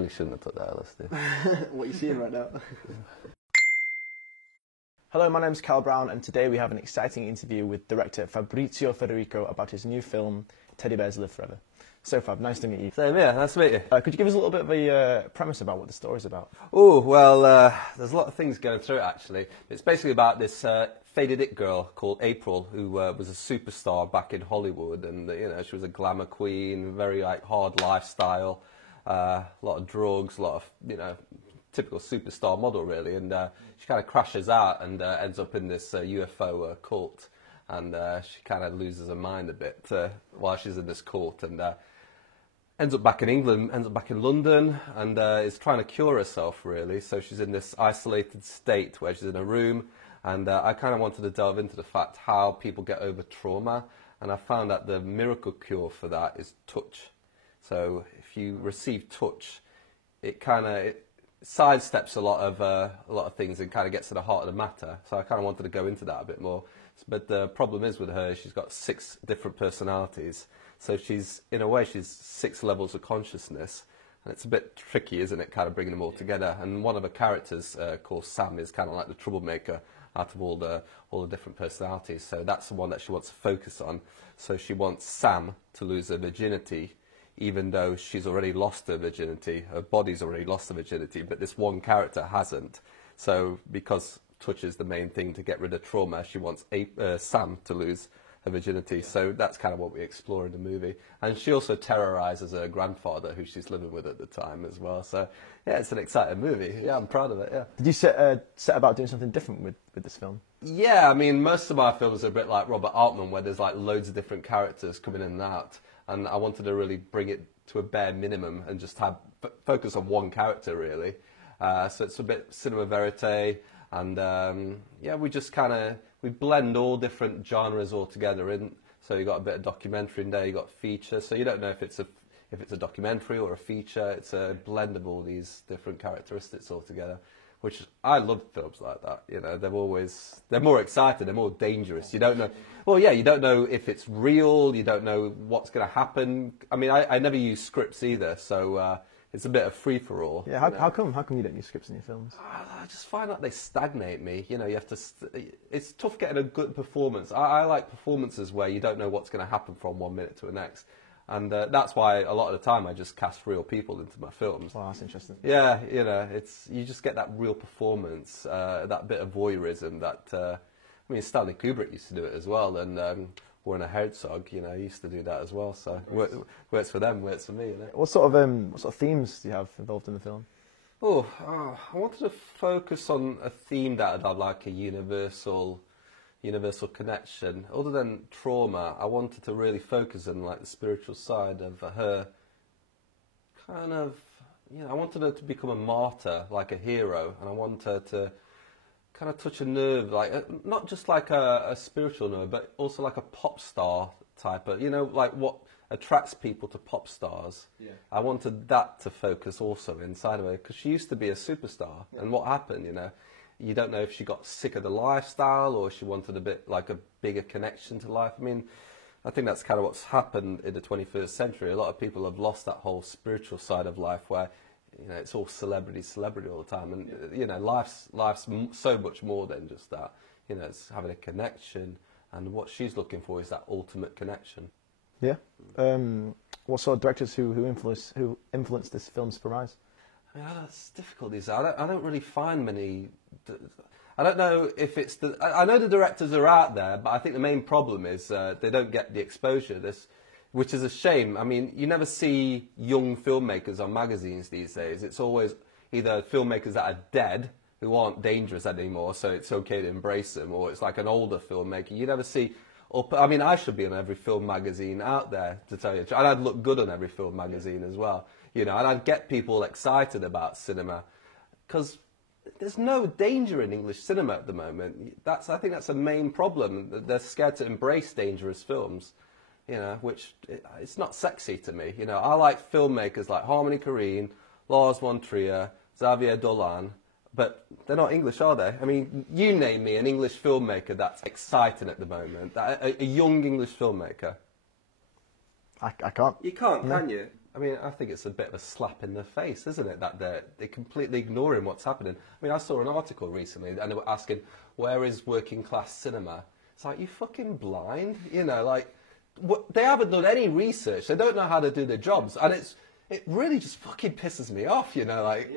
really shouldn't have took that LSD. What are you seeing right now? Hello, my name's Cal Brown, and today we have an exciting interview with director Fabrizio Federico about his new film, Teddy Bears Live Forever. So, Fab, nice to meet you. Same here, nice to meet you. Could you give us a little bit of a premise about what the story's about? Oh, well, there's a lot of things going through it, actually. It's basically about this faded it girl called April, who was a superstar back in Hollywood, and, she was a glamour queen, very, hard lifestyle, a lot of drugs, a lot of, typical superstar model, really, and she kind of crashes out and ends up in this UFO cult, and she kind of loses her mind a bit while she's in this cult, and ends up back in England, ends up back in London, and is trying to cure herself, really. So she's in this isolated state where she's in a room, and I kind of wanted to delve into the fact how people get over trauma, and I found that the miracle cure for that is touch. So if you receive touch, it sidesteps a lot of things and kind of gets to the heart of the matter. So I kind of wanted to go into that a bit more. But the problem is with her, she's got 6 different personalities. So in a way, she's 6 levels of consciousness. And it's a bit tricky, isn't it, kind of bringing them all together. And one of her characters, called Sam, is kind of like the troublemaker out of all the different personalities. So that's the one that she wants to focus on. So she wants Sam to lose her virginity, even though she's already lost her virginity, her body's already lost her virginity, but this one character hasn't. So because touch is the main thing to get rid of trauma, she wants Sam to lose her virginity. So that's kind of what we explore in the movie. And she also terrorizes her grandfather, who she's living with at the time as well. So yeah, it's an exciting movie. Yeah, I'm proud of it, yeah. Did you set about doing something different with this film? Yeah, I mean, most of my films are a bit like Robert Altman, where there's loads of different characters coming in and out. And I wanted to really bring it to a bare minimum and just focus on one character, really. So it's a bit cinema verite, and we blend all different genres all together in. So you got a bit of documentary in there, you got feature. So you don't know if it's a documentary or a feature. It's a blend of all these different characteristics all together. Which I love films like that. They're more exciting, they're more dangerous. You don't know. Well, yeah, you don't know if it's real. You don't know what's going to happen. I mean, I never use scripts either, so it's a bit of free for all. Yeah, how come you don't use scripts in your films? I just find that they stagnate me. You have to. It's tough getting a good performance. I like performances where you don't know what's going to happen from one minute to the next. And that's why a lot of the time I just cast real people into my films. Wow, that's interesting. Yeah, you just get that real performance, that bit of voyeurism that, Stanley Kubrick used to do it as well, and Werner Herzog, he used to do that as well, so works for them, works for me, What sort of themes do you have involved in the film? I wanted to focus on a theme that had like a universal connection. Other than trauma, I wanted to really focus on the spiritual side of her. Kind of, I wanted her to become a martyr, like a hero, and I wanted her to kind of touch a nerve, not just like a spiritual nerve, but also like a pop star type of, like what attracts people to pop stars. Yeah. I wanted that to focus also inside of her, because she used to be a superstar, and what happened, You don't know if she got sick of the lifestyle or she wanted a bit like a bigger connection to life. I mean, I think that's kind of what's happened in the 21st century. A lot of people have lost that whole spiritual side of life where, it's all celebrity all the time. And, life's so much more than just that. It's having a connection, and what she's looking for is that ultimate connection. Yeah. What sort of directors who influenced this film's premise? It's difficult. I don't really find many. I don't know if it's I know the directors are out there, but I think the main problem is they don't get the exposure. Which is a shame. I mean, you never see young filmmakers on magazines these days. It's always either filmmakers that are dead, who aren't dangerous anymore, so it's okay to embrace them, or it's like an older filmmaker. You never see. I should be on every film magazine out there, to tell you the truth. And I'd look good on every film magazine as well. And I'd get people excited about cinema, because there's no danger in English cinema at the moment. I think that's a main problem. They're scared to embrace dangerous films, which it's not sexy to me. I like filmmakers like Harmony Korine, Lars von Trier, Xavier Dolan, but they're not English, are they? I mean, you name me an English filmmaker that's exciting at the moment, a young English filmmaker. I can't. You can't, can you? I mean, I think it's a bit of a slap in the face, isn't it, that they're completely ignoring what's happening. I mean, I saw an article recently, and they were asking, where is working class cinema? It's like, you fucking blind? You know, like, they haven't done any research. They don't know how to do their jobs. And it really just fucking pisses me off, you know, like,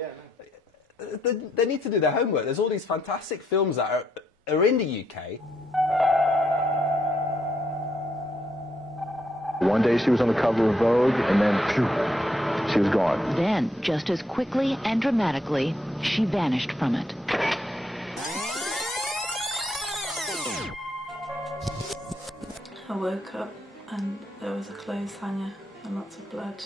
they need to do their homework. There's all these fantastic films that are in the UK. One day she was on the cover of Vogue, and then, phew, she was gone. Then, just as quickly and dramatically, she vanished from it. I woke up and there was a clothes hanger and lots of blood.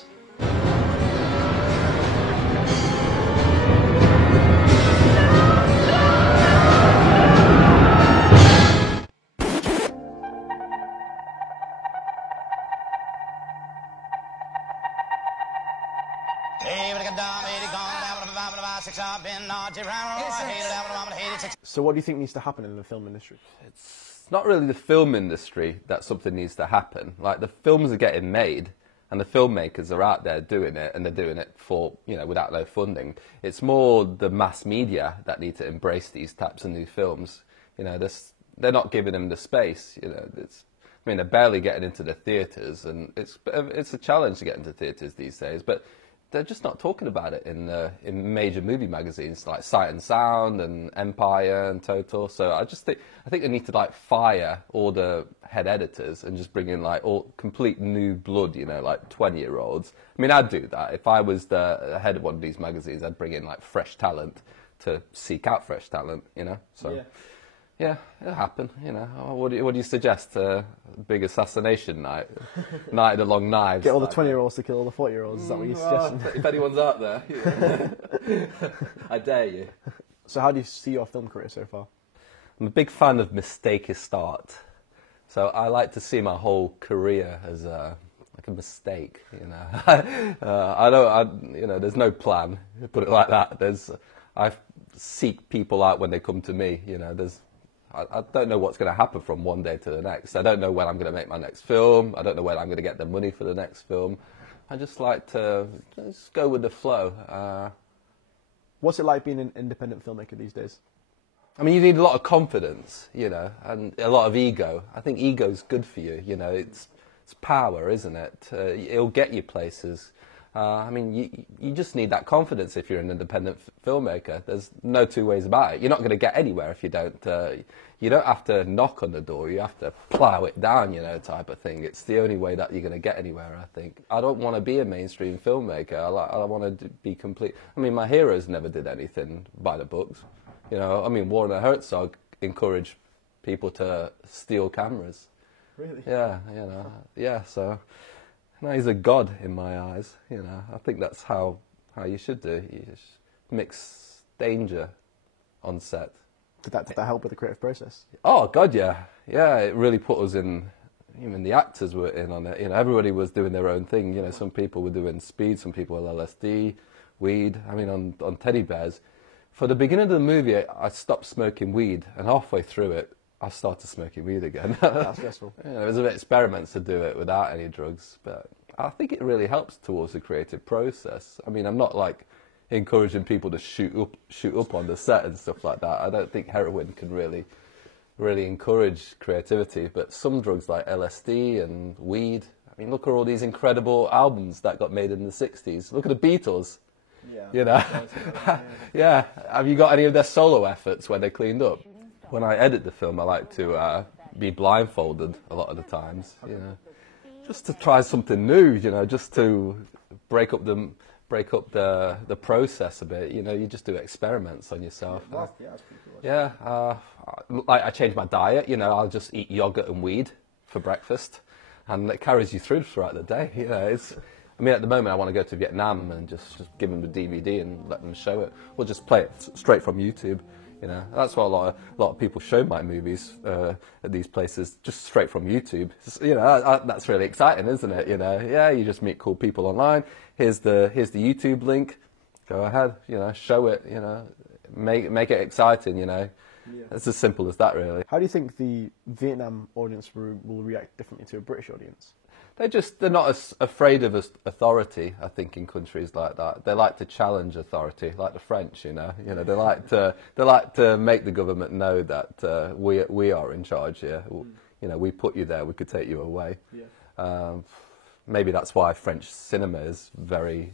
So what do you think needs to happen in the film industry? It's not really the film industry that something needs to happen. Like, the films are getting made, and the filmmakers are out there doing it, and they're doing it for, you know, without no funding. It's more the mass media that need to embrace these types of new films. You know, they're not giving them the space. You know, I mean, they're barely getting into the theatres, and it's a challenge to get into theatres these days. But they're just not talking about it in major movie magazines like Sight and Sound and Empire and Total. So I think they need to like fire all the head editors and just bring in like all complete new blood, you know, like 20-year-olds. I mean, I'd do that if I was the head of one of these magazines. I'd bring in like fresh talent to seek out fresh talent, you know. So yeah, it'll happen, you know. What do you suggest? Big assassination night, night of the long knives. Get all the 20-year-olds to kill all the 40-year-olds. Is that what you're suggesting? If anyone's out there, I dare you. So how do you see your film career so far? I'm a big fan of mistake is start. So I like to see my whole career as like a mistake, you know. You know, there's no plan, put it like that. I seek people out when they come to me, you know. I don't know what's going to happen from one day to the next. I don't know when I'm going to make my next film. I don't know when I'm going to get the money for the next film. I just like to just go with the flow. What's it like being an independent filmmaker these days? I mean, you need a lot of confidence, you know, and a lot of ego. I think ego's good for you, you know. It's power, isn't it? It'll get you places. I mean, you just need that confidence if you're an independent filmmaker. There's no two ways about it. You're not going to get anywhere if you don't. You don't have to knock on the door. You have to plow it down, you know, type of thing. It's the only way that you're going to get anywhere, I think. I don't want to be a mainstream filmmaker. I want to be complete. I mean, my heroes never did anything by the books. You know, I mean, Werner Herzog encouraged people to steal cameras. Really? Yeah, you know, yeah, so... No, he's a god in my eyes, you know. I think that's how you should do. You just mix danger on set. Did that help with the creative process? Oh, God, yeah. Yeah, it really put us in, even the actors were in on it. You know, everybody was doing their own thing. You know, some people were doing speed, some people were LSD, weed. I mean, on Teddy Bears. For the beginning of the movie, I stopped smoking weed, and halfway through it, I started smoking weed again. That's stressful. You know, there was a bit of experiments to do it without any drugs, but I think it really helps towards the creative process. I mean, I'm not like encouraging people to shoot up on the set and stuff like that. I don't think heroin can really encourage creativity, but some drugs like LSD and weed. I mean, look at all these incredible albums that got made in the 60s. Look at the Beatles. Yeah. You know, yeah. Have you got any of their solo efforts where they cleaned up? When I edit the film, I like to be blindfolded a lot of the times, you know, just to try something new, you know, just to break up the process a bit. You know, you just do experiments on yourself. Yeah, that's pretty cool. Yeah, like I change my diet. You know, I'll just eat yogurt and weed for breakfast, and it carries you throughout the day. You know, I mean, at the moment, I want to go to Vietnam and just give them the DVD and let them show it. We'll just play it straight from YouTube. You know, that's why a lot of people show my movies at these places just straight from YouTube. You know, that's really exciting, isn't it? You know, yeah, you just meet cool people online. Here's the YouTube link. Go ahead, you know, show it. You know, make it exciting. You know, It's as simple as that, really. How do you think the Vietnam audience will react differently to a British audience? They're not as afraid of authority, I think, in countries like that. They like to challenge authority, like the French, you know. They like to make the government know that we are in charge here. You know, we put you there, we could take you away. Maybe that's why French cinema is very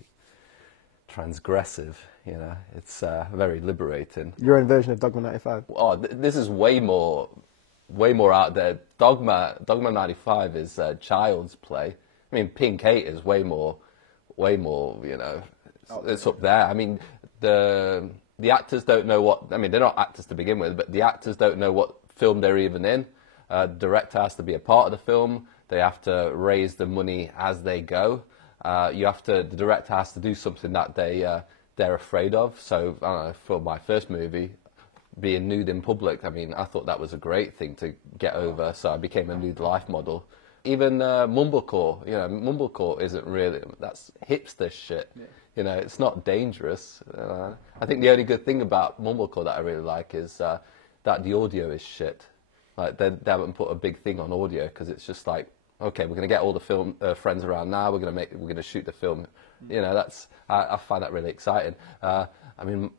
transgressive, you know. It's very liberating. Your own version of Dogma 95? Oh, this is way more out there. Dogma 95 is child's play. I mean, Pink 8 is way more, you know, it's up there. I mean, the actors don't know what, I mean, they're not actors to begin with, but the actors don't know what film they're even in. The director has to be a part of the film. They have to raise the money as they go. The director has to do something that they're afraid of. So, I don't know, for my first movie, being nude in public, I mean, I thought that was a great thing to get over, so I became a nude life model. Even Mumblecore, you know, Mumblecore isn't really, that's hipster shit. You know, it's not dangerous. I think the only good thing about Mumblecore that I really like is that the audio is shit. Like, they haven't put a big thing on audio, because it's just like, okay, we're going to get all the film friends around now, we're going to shoot the film. You know, I find that really exciting. I mean,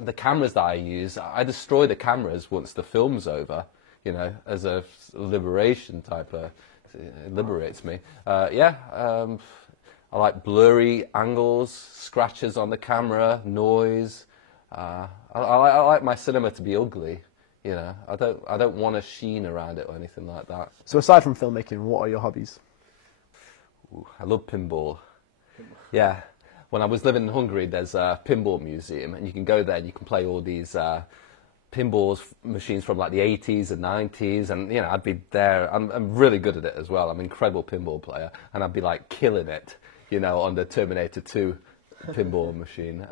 the cameras that I use, I destroy the cameras once the film's over, you know, as a liberation type of, it liberates me. I like blurry angles, scratches on the camera, noise. I like my cinema to be ugly, you know. I don't want a sheen around it or anything like that. So aside from filmmaking, what are your hobbies? Ooh, I love pinball. Yeah. When I was living in Hungary, there's a pinball museum, and you can go there and you can play all these pinballs machines from like the 80s and 90s, and you know, I'd be there. I'm really good at it as well. I'm an incredible pinball player, and I'd be like killing it, you know, on the Terminator 2 pinball machine.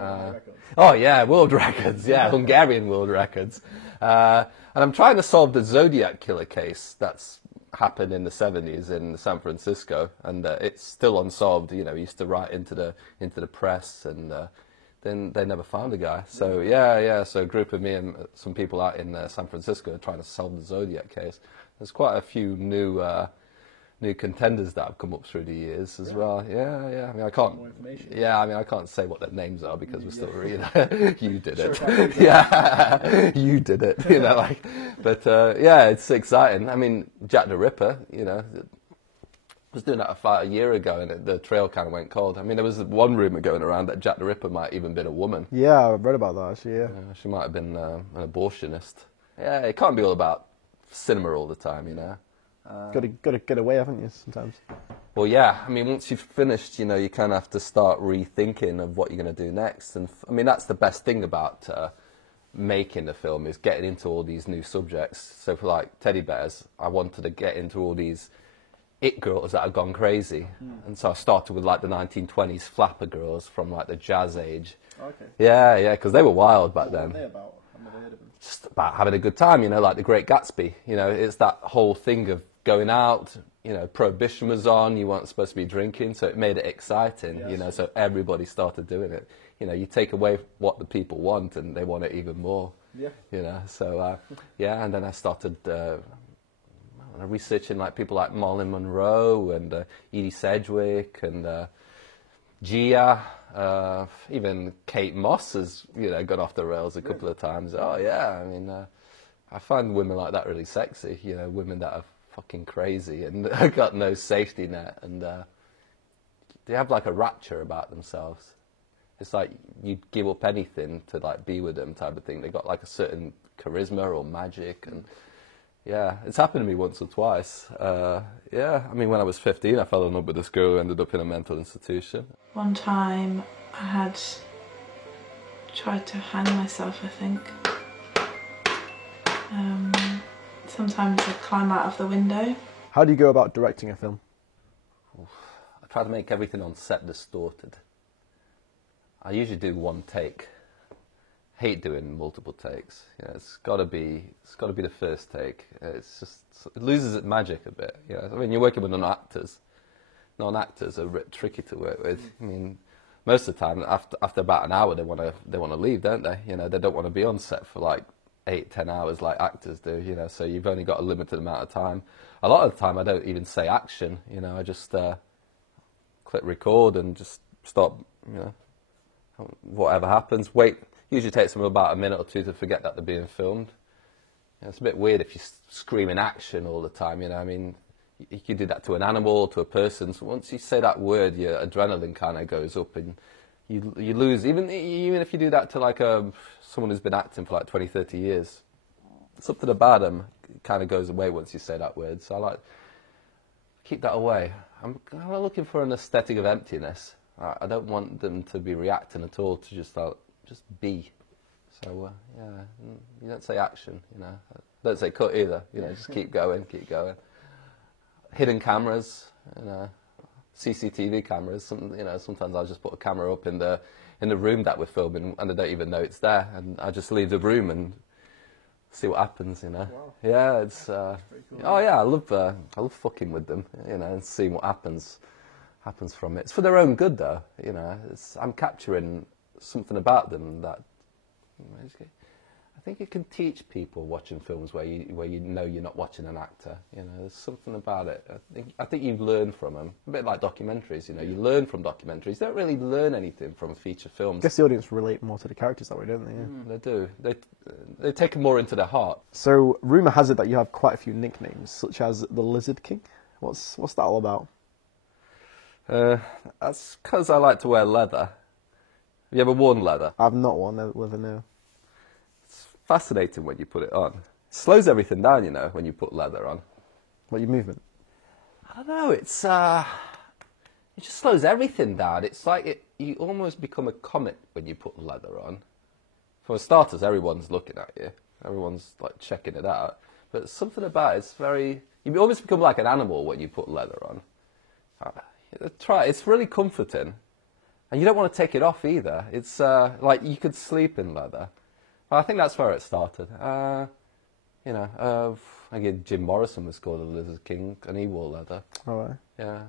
Oh yeah, world records, yeah, Hungarian world records. And I'm trying to solve the Zodiac killer case that's happened in the 70s in San Francisco, and it's still unsolved. You know, he used to write into the press, and then they never found the guy. So so a group of me and some people out in San Francisco are trying to solve the Zodiac case. There's quite a few new contenders that have come up through the years as well. Yeah. I mean, I can't. More information. Yeah, I mean, I can't say what their names are because we're still reading. You did it. Yeah, you did it. You know, like, but it's exciting. I mean, Jack the Ripper. You know, I was doing that about a year ago, and the trail kind of went cold. I mean, there was one rumor going around that Jack the Ripper might even been a woman. Yeah, I read about that actually. Yeah, she might have been an abortionist. Yeah, it can't be all about cinema all the time, you know. Got to get away, haven't you, sometimes? Well, yeah. I mean, once you've finished, you know, you kind of have to start rethinking of what you're going to do next. And I mean, that's the best thing about making a film, is getting into all these new subjects. So for like Teddy Bears, I wanted to get into all these it girls that had gone crazy. And so I started with like the 1920s flapper girls from like the jazz age. Okay. Yeah, because they were wild back then. What were they about? I've never heard of them. Just about having a good time, you know, like The Great Gatsby. You know, it's that whole thing of going out, you know, Prohibition was on, you weren't supposed to be drinking, so it made it exciting, you know, so everybody started doing it. You know, you take away what the people want and they want it even more, you know, so, and then I started researching like people like Marilyn Monroe and Edie Sedgwick and Gia, even Kate Moss has, you know, gone off the rails a couple of times. Oh yeah, I mean, I find women like that really sexy, you know, women that are fucking crazy and got no safety net, and they have like a rapture about themselves. It's like you'd give up anything to like be with them type of thing. They got like a certain charisma or magic, and yeah, it's happened to me once or twice. I mean, when I was 15, I fell in love with this girl who ended up in a mental institution. One time I had tried to hang myself, I think. Sometimes I climb out of the window. How do you go about directing a film? I try to make everything on set distorted. I usually do one take. Hate doing multiple takes. You know, it's got to be the first take. It's just, it loses its magic a bit. You know? I mean, you're working with non-actors. Non-actors are a bit tricky to work with. I mean, most of the time, after about an hour, they want to leave, don't they? You know, they don't want to be on set for like 8-10 hours like actors do, you know, so you've only got a limited amount of time. A lot of the time I don't even say action, you know, I just click record and just stop, you know, whatever happens. Wait, usually takes them about a minute or two to forget that they're being filmed. You know, it's a bit weird if you're screaming action all the time, you know, I mean, you can do that to an animal, to a person, so once you say that word, your adrenaline kind of goes up and you lose, even if you do that to like someone who's been acting for like 20-30 years, something about them kind of goes away once you say that word, so I like keep that away. I'm kind of looking for an aesthetic of emptiness. I don't want them to be reacting at all, to just be. So yeah, you don't say action, you know, don't say cut either, you know, just keep going. Hidden cameras, you know, CCTV cameras. You know, sometimes I'll just put a camera up in the room that we're filming, and I don't even know it's there, and I just leave the room and see what happens. You know, wow. Yeah, it's cool. Oh yeah, I love fucking with them, you know, and seeing what happens from it. It's for their own good, though. You know, I'm capturing something about them that. You know, I think it can teach people watching films where you know you're not watching an actor. You know, there's something about it. I think you learn from them. A bit like documentaries, you know, you learn from documentaries. You don't really learn anything from feature films. I guess the audience relate more to the characters that way, don't they? Yeah. They do. They take them more into their heart. So, rumour has it that you have quite a few nicknames, such as the Lizard King. What's that all about? That's because I like to wear leather. Have you ever worn leather? I've not worn leather, no. Fascinating when you put it on. It slows everything down, you know, when you put leather on. What, your movement? I don't know, it just slows everything down. It's like you almost become a comic when you put leather on. For starters, everyone's looking at you. Everyone's like checking it out. But something about it's you almost become like an animal when you put leather on. Try it. It's really comforting. And you don't want to take it off either. It's like you could sleep in leather. Well, I think that's where it started. You know, again, Jim Morrison was called the Lizard King, and he wore leather. Oh, right. Yeah.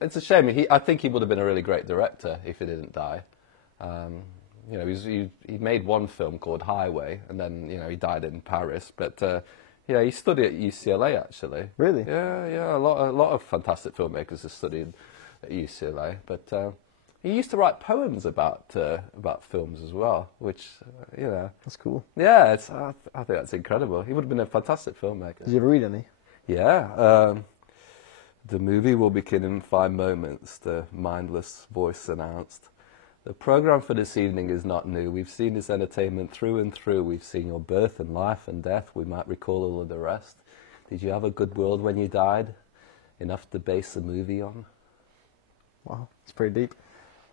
It's a shame. I think he would have been a really great director if he didn't die. You know, he made one film called Highway, and then, you know, he died in Paris. But, yeah, he studied at UCLA, actually. Really? Yeah. A lot of fantastic filmmakers have studied at UCLA. But he used to write poems about films as well, which, you know... That's cool. Yeah, I think that's incredible. He would have been a fantastic filmmaker. Did you ever read any? Yeah. The movie will begin in 5 moments, the mindless voice announced. The programme for this evening is not new. We've seen this entertainment through and through. We've seen your birth and life and death. We might recall all of the rest. Did you have a good world when you died? Enough to base a movie on? Wow, it's pretty deep.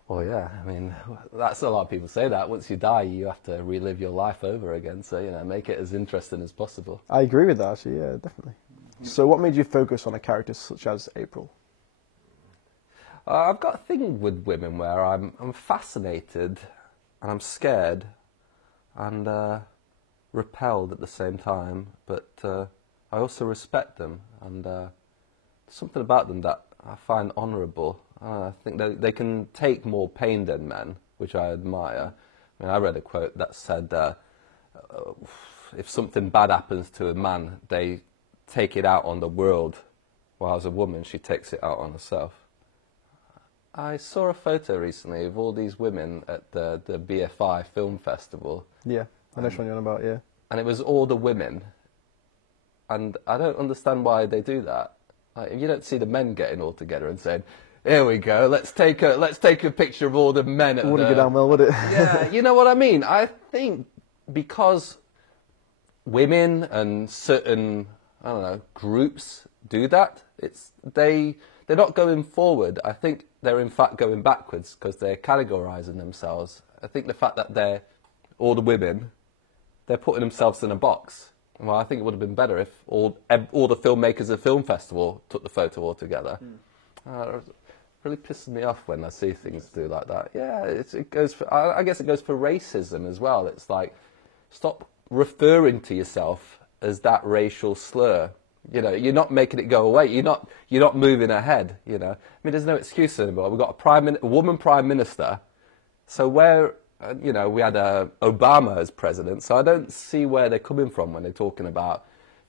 Well, yeah, I mean, that's a lot of people say that. Once you die, you have to relive your life over again. So, you know, make it as interesting as possible. I agree with that, actually, yeah, definitely. So what made you focus on a character such as April? I've got a thing with women where I'm fascinated and I'm scared and repelled at the same time, but I also respect them, and something about them that I find honourable. I think they can take more pain than men, which I admire. I mean, I read a quote that said, if something bad happens to a man, they take it out on the world, while as a woman, she takes it out on herself. I saw a photo recently of all these women at the BFI Film Festival. Yeah, I know what you're on about, yeah. And it was all the women. And I don't understand why they do that. Like, you don't see the men getting all together and saying, here we go, let's take a picture of all the men at Wouldn't go down well, would it? Yeah, you know what I mean? I think because women and certain, I don't know, groups do that, they're not going forward. I think they're in fact going backwards because they're categorising themselves. I think the fact that all the women, they're putting themselves in a box. Well, I think it would have been better if all the filmmakers at Film Festival took the photo all together. It really pisses me off when I see things do like that. Yeah, it goes for, I guess it goes for racism as well. It's like, stop referring to yourself as that racial slur. You know, you're not making it go away. You're not moving ahead. You know, I mean, there's no excuse anymore. We've got a woman prime minister. So where you know, we had Obama as president, so I don't see where they're coming from when they're talking about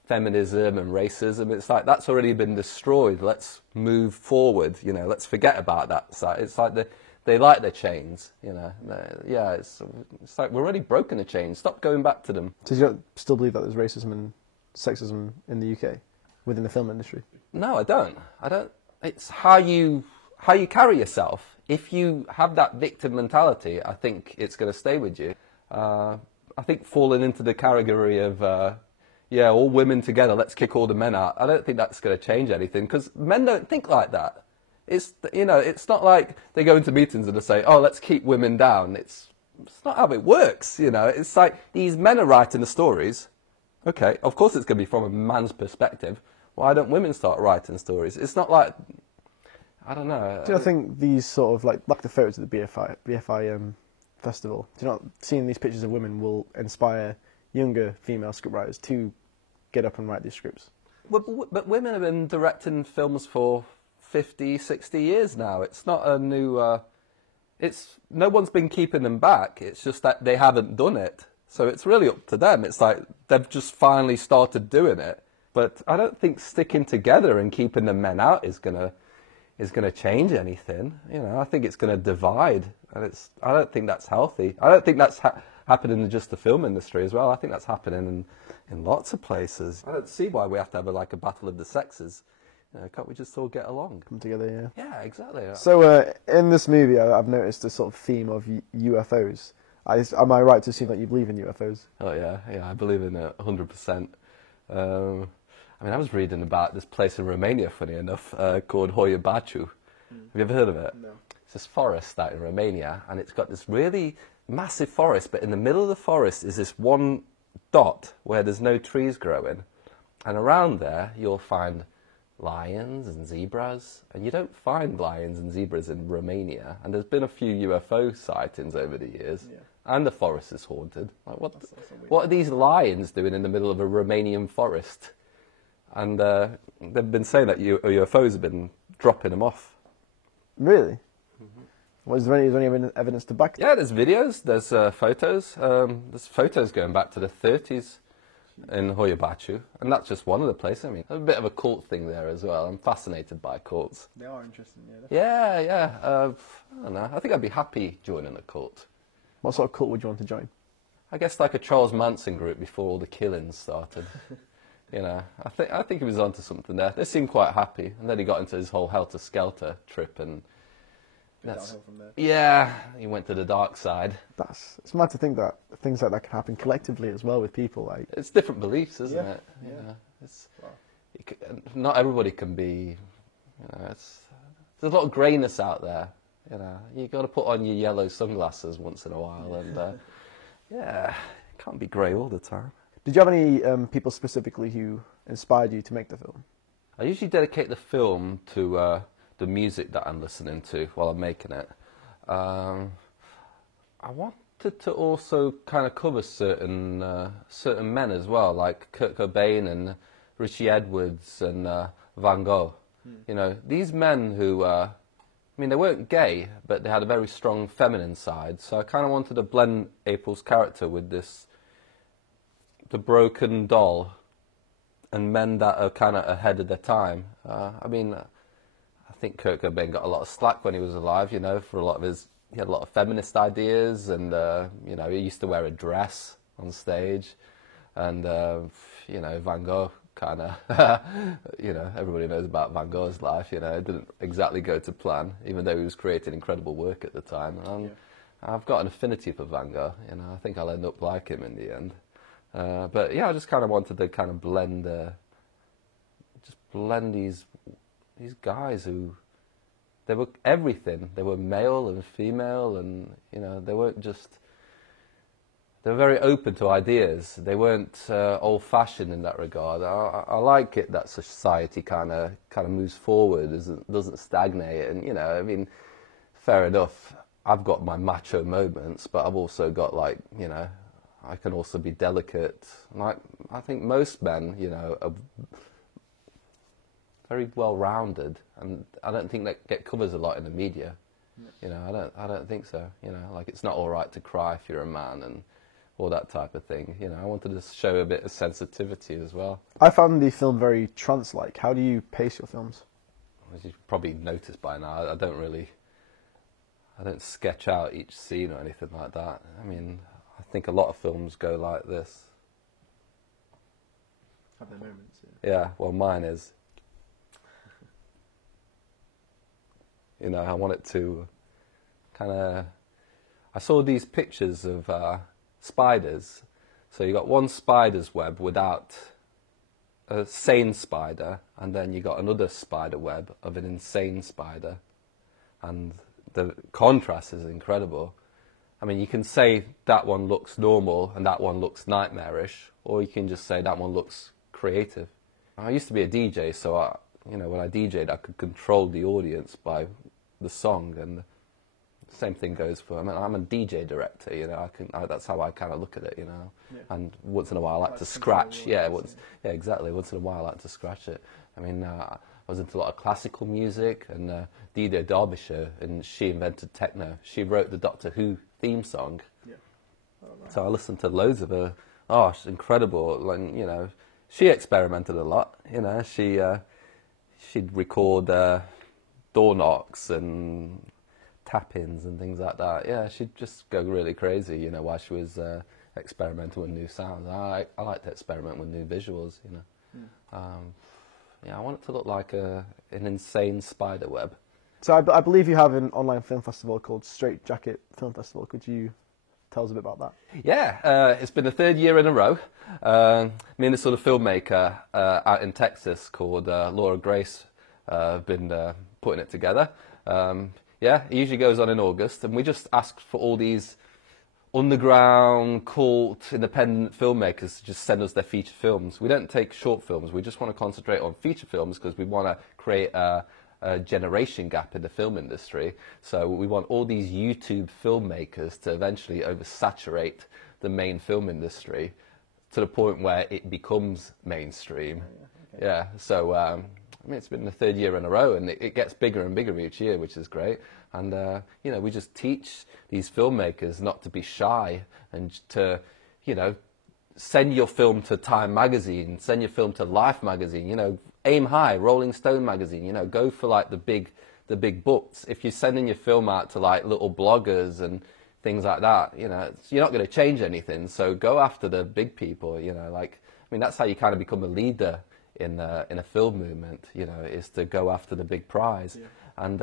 feminism and racism. It's like, that's already been destroyed. Let's move forward, you know, let's forget about that. It's like they like their chains, you know. Yeah, it's like, we're already broken the chains. Stop going back to them. So you don't still believe that there's racism and sexism in the UK, within the film industry? No, I don't. It's how you carry yourself. If you have that victim mentality, I think it's going to stay with you. I think falling into the category of, all women together, let's kick all the men out, I don't think that's going to change anything, because men don't think like that. It's, you know, it's not like they go into meetings and they say, oh, let's keep women down. It's not how it works, you know. It's like, these men are writing the stories. Okay, of course it's going to be from a man's perspective. Why don't women start writing stories? It's not like, I don't know. Do you not think these sort of, like the photos at the BFI festival, do you not seeing these pictures of women will inspire younger female scriptwriters to get up and write these scripts? But women have been directing films for 50, 60 years now. It's not a new... no one's been keeping them back. It's just that they haven't done it. So it's really up to them. It's like they've just finally started doing it. But I don't think sticking together and keeping the men out is gonna change anything. You know, I think it's gonna divide, and I don't think that's healthy. I don't think that's happening in just the film industry as well. I think that's happening in lots of places. I don't see why we have to have a battle of the sexes. You know, can't we just all get along? Come together, yeah. Yeah, exactly. So in this movie, I've noticed a sort of theme of UFOs. Am I right to assume that you believe in UFOs? Oh yeah, I believe in it 100%. I mean, I was reading about this place in Romania, funny enough, called Hoia Baciu. Have you ever heard of it? No. It's this forest out in Romania, and it's got this really massive forest, but in the middle of the forest is this one dot where there's no trees growing. And around there, you'll find lions and zebras, and you don't find lions and zebras in Romania. And there's been a few UFO sightings over the years, and the forest is haunted. Like, what are these lions doing in the middle of a Romanian forest? And they've been saying that UFOs have been dropping them off. Really? Mm-hmm. Is there any evidence to back? Yeah, there's videos, there's photos. There's photos going back to the 30s in Hoia Baciu, and that's just one of the places. I mean, there's a bit of a cult thing there as well. I'm fascinated by cults. They are interesting, yeah. Yeah. I don't know. I think I'd be happy joining a cult. What sort of cult would you want to join? I guess like a Charles Manson group before all the killings started. You know, I think he was onto something there. They seemed quite happy, and then he got into his whole Helter Skelter trip, and that's, from there. Yeah, he went to the dark side. It's mad to think that things like that can happen collectively as well with people. Like, it's different beliefs, isn't it? Yeah. Not everybody can be. You know, there's a lot of greyness out there. You know, you got to put on your yellow sunglasses once in a while, and it can't be grey all the time. Did you have any people specifically who inspired you to make the film? I usually dedicate the film to the music that I'm listening to while I'm making it. I wanted to also kind of cover certain men as well, like Kurt Cobain and Richie Edwards and Van Gogh. You know, these men who, I mean, they weren't gay, but they had a very strong feminine side. So I kind of wanted to blend April's character with the broken doll and men that are kind of ahead of their time. I mean, I think Kurt Cobain got a lot of slack when he was alive, you know, for a lot of he had a lot of feminist ideas, and, you know, he used to wear a dress on stage, and, you know, Van Gogh kind of, you know, everybody knows about Van Gogh's life, you know, it didn't exactly go to plan, even though he was creating incredible work at the time. And I've got an affinity for Van Gogh, you know, I think I'll end up like him in the end. But yeah, I just kind of wanted to kind of blend these guys who, they were everything. They were male and female, and, you know, they were very open to ideas. They weren't old-fashioned in that regard. I like it that society kind of moves forward, doesn't stagnate. And, you know, I mean, fair enough, I've got my macho moments, but I've also got, like, you know, I can also be delicate. Like, I think most men, you know, are very well-rounded, and I don't think that covers a lot in the media. You know, I don't think so. You know, like it's not all right to cry if you're a man and all that type of thing. You know, I wanted to show a bit of sensitivity as well. I found the film very trance-like. How do you pace your films? As you've probably noticed by now, I don't sketch out each scene or anything like that. I mean, I think a lot of films go like this. Have their moments. Yeah, well, mine is. You know, I want it to kind of... I saw these pictures of spiders. So you got one spider's web without a sane spider, and then you got another spider web of an insane spider. And the contrast is incredible. I mean, you can say that one looks normal and that one looks nightmarish, or you can just say that one looks creative. I used to be a DJ, so you know, when I DJ'd, I could control the audience by the song, and the same thing goes for. I mean, I'm a DJ director, you know. That's how I kind of look at it, you know. Yeah. And once in a while, I like to scratch. Yeah, exactly. Once in a while, I like to scratch it. I mean, I was into a lot of classical music, and Dido Derbyshire, and she invented techno. She wrote the Doctor Who theme song. Yeah. Oh, wow. So I listened to loads of her. Oh, she's incredible. Like, you know, she experimented a lot. You know, she'd record door knocks and tap-ins and things like that. Yeah, she'd just go really crazy, you know, while she was experimenting with new sounds. I like to experiment with new visuals, you know. Yeah, I want it to look like an insane spider web. So I believe you have an online film festival called Straight Jacket Film Festival. Could you tell us a bit about that? Yeah, it's been the third year in a row. Me and this sort of filmmaker out in Texas called Laura Grace have been putting it together. Yeah, it usually goes on in August, and we just ask for all these underground, cult, independent filmmakers to just send us their feature films. We don't take short films. We just want to concentrate on feature films because we want to create a generation gap in the film industry. So we want all these YouTube filmmakers to eventually oversaturate the main film industry to the point where it becomes mainstream. Okay. Yeah, so I mean, it's been the third year in a row, and it gets bigger and bigger each year, which is great. And, you know, we just teach these filmmakers not to be shy and to, you know, send your film to Time magazine, send your film to Life magazine, you know, aim high, Rolling Stone magazine, you know, go for like the big books. If you're sending your film out to like little bloggers and things like that, you know, you're not going to change anything. So go after the big people, you know, like, I mean, that's how you kind of become a leader in a film movement, you know, is to go after the big prize. Yeah. And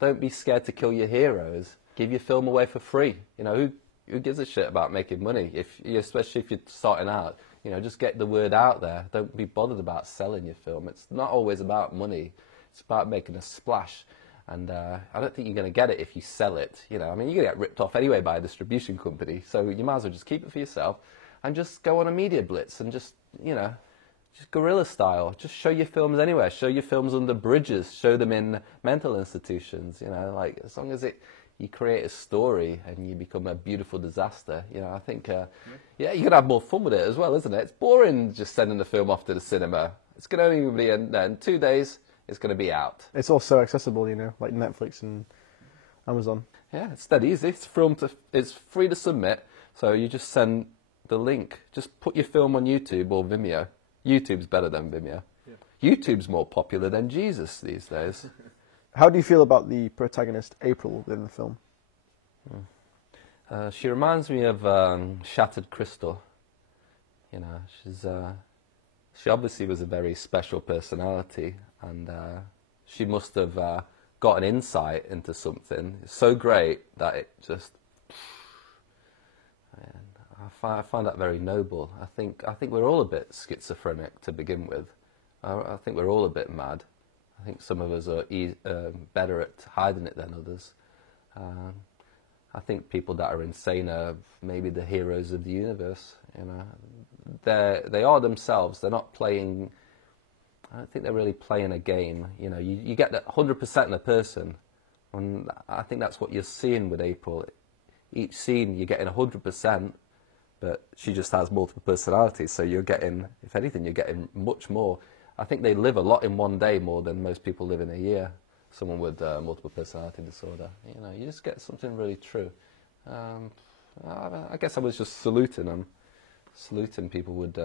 don't be scared to kill your heroes. Give your film away for free. You know, who gives a shit about making money? Especially if you're starting out, you know, just get the word out there. Don't be bothered about selling your film. It's not always about money. It's about making a splash. And I don't think you're going to get it if you sell it. You know, I mean, you're going to get ripped off anyway by a distribution company. So you might as well just keep it for yourself and just go on a media blitz and just, you know, just guerrilla style. Just show your films anywhere. Show your films under bridges. Show them in mental institutions. You know, like as long as you create a story and you become a beautiful disaster. You know, I think yeah, you can have more fun with it as well, isn't it? It's boring just sending the film off to the cinema. It's going to only be in 2 days. It's going to be out. It's also accessible, you know, like Netflix and Amazon. Yeah, it's that easy. It's free to submit. So you just send the link. Just put your film on YouTube or Vimeo. YouTube's better than Vimeo. Yeah. YouTube's more popular than Jesus these days. How do you feel about the protagonist, April, in the film? She reminds me of Shattered Crystal. You know, she obviously was a very special personality, and she must have got an insight into something so great that it just... I find that very noble. I think we're all a bit schizophrenic to begin with. I think we're all a bit mad. I think some of us are better at hiding it than others. I think people that are insane are maybe the heroes of the universe. You know, they are themselves. They're not playing. I don't think they're really playing a game. You know, you get that 100% in a person, and I think that's what you're seeing with April. Each scene you're getting 100%. But she just has multiple personalities, so you're getting, if anything, you're getting much more. I think they live a lot in one day more than most people live in a year. someone with multiple personality disorder. You know, you just get something really true. I guess I was just saluting people with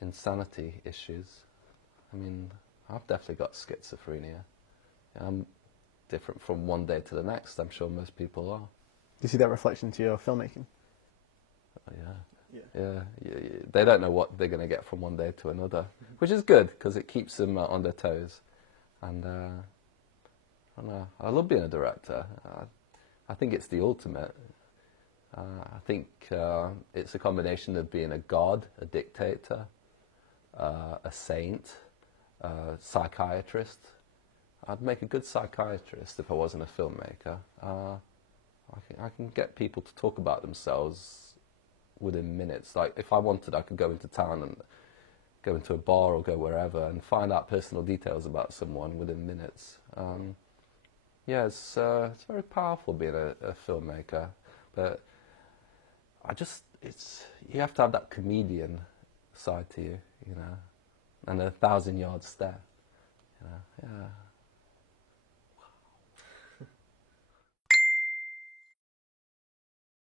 insanity issues. I mean, I've definitely got schizophrenia. I'm different from one day to the next. I'm sure most people are. Do you see that reflection to your filmmaking? Yeah. They don't know what they're going to get from one day to another, which is good because it keeps them on their toes. And I don't know. I love being a director. I think it's the ultimate. I think it's a combination of being a god, a dictator, a saint, a psychiatrist. I'd make a good psychiatrist if I wasn't a filmmaker. I can get people to talk about themselves within minutes. Like, if I wanted, I could go into town and go into a bar or go wherever and find out personal details about someone within minutes. Yeah, it's very powerful being a filmmaker, but you have to have that comedian side to you, you know, and 1,000 yard stare, you know. Yeah.